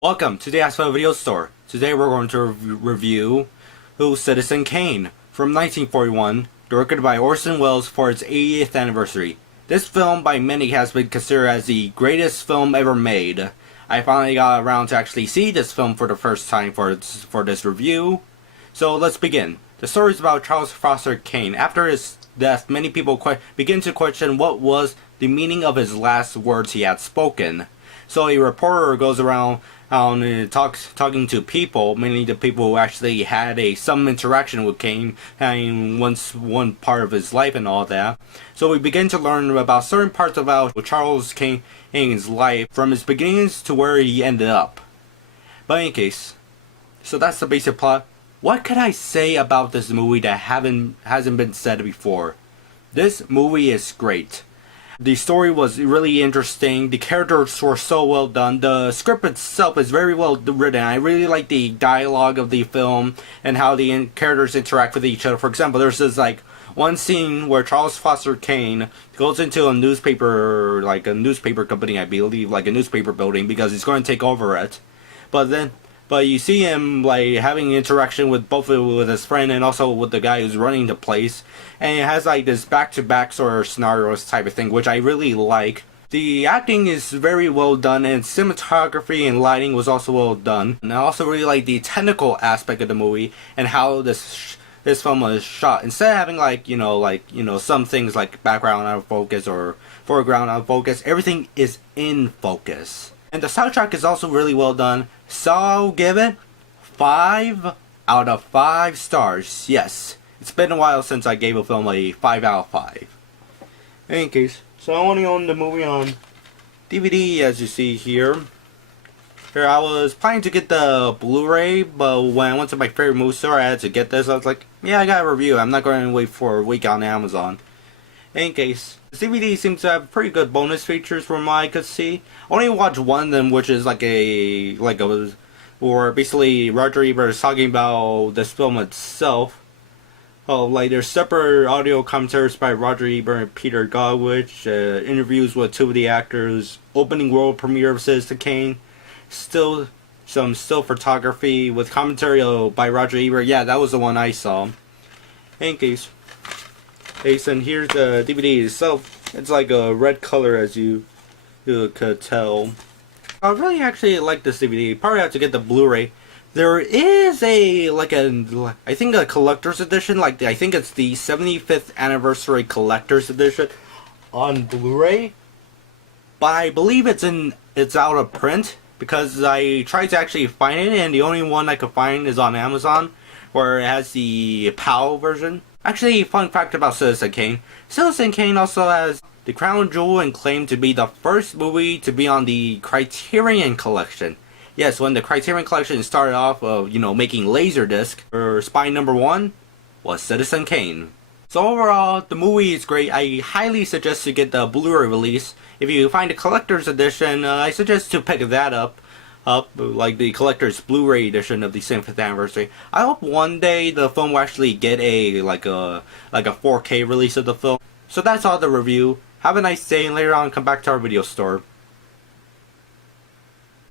Welcome to the ACEVEDO video store. Today we're going to review Citizen Kane from 1941, directed by Orson Welles for its 80th anniversary. This film by many has been considered as the greatest film ever made. I finally got around to actually see this film for the first time for this review. So let's begin. The story is about Charles Foster Kane. After his death, many people begin to question what was the meaning of his last words he had spoken. So a reporter goes around talking to people, mainly the people who actually had some interaction with Kane, having one part of his life and all that. So we begin to learn about certain parts about Charles Kane's life, from his beginnings to where he ended up. But in any case, so that's the basic plot. What could I say about this movie that hasn't been said before? This movie is great. The story was really interesting. The characters were so well done. The script itself is very well written. I really like the dialogue of the film and how the characters interact with each other. For example, there's this one scene where Charles Foster Kane goes into a newspaper company, I believe, like a newspaper building, because he's going to take over it. But you see him having interaction with both with his friend and also with the guy who's running the place, and it has this back-to-back sort of scenarios type of thing, which I really like. The acting is very well done, and cinematography and lighting was also well done. And I also really like the technical aspect of the movie and how this film was shot. Instead of having some things like background out of focus or foreground out of focus, everything is in focus. And the soundtrack is also really well done, so I'll give it 5 out of 5 stars. Yes, it's been a while since I gave a film a 5 out of 5. In any case, so I only own the movie on DVD, as you see here. I was planning to get the Blu-ray, but when I went to my favorite movie store, I had to get this. I was like, yeah, I got a review. I'm not going to wait for a week on Amazon. In any case, the DVD seems to have pretty good bonus features from what I could see. I only watched one of them, which is where basically Roger Ebert is talking about this film itself. There's separate audio commentaries by Roger Ebert and Peter Godwich, interviews with 2 of the actors, opening world premiere of Citizen Kane, some still photography with commentary by Roger Ebert. Yeah, that was the one I saw. In any case. And here's the DVD itself. It's like a red color, as you could tell. I really actually like this DVD. Probably have to get the Blu-ray. There is I think a collector's edition. I think it's the 75th anniversary collector's edition on Blu-ray. But I believe it's out of print, because I tried to actually find it, and the only one I could find is on Amazon, where it has the PAL version. Actually, fun fact about Citizen Kane. Citizen Kane also has the crown jewel and claimed to be the first movie to be on the Criterion Collection. Yes, when the Criterion Collection started off of, making Laserdisc, or spine number 1 was Citizen Kane. So overall, the movie is great. I highly suggest to get the Blu-ray release. If you find a collector's edition, I suggest to pick that up. Like the collector's Blu-ray edition of the 75th anniversary. I hope one day the film will actually get a 4K release of the film. So that's all the review. Have a nice day, and later on come back to our video store.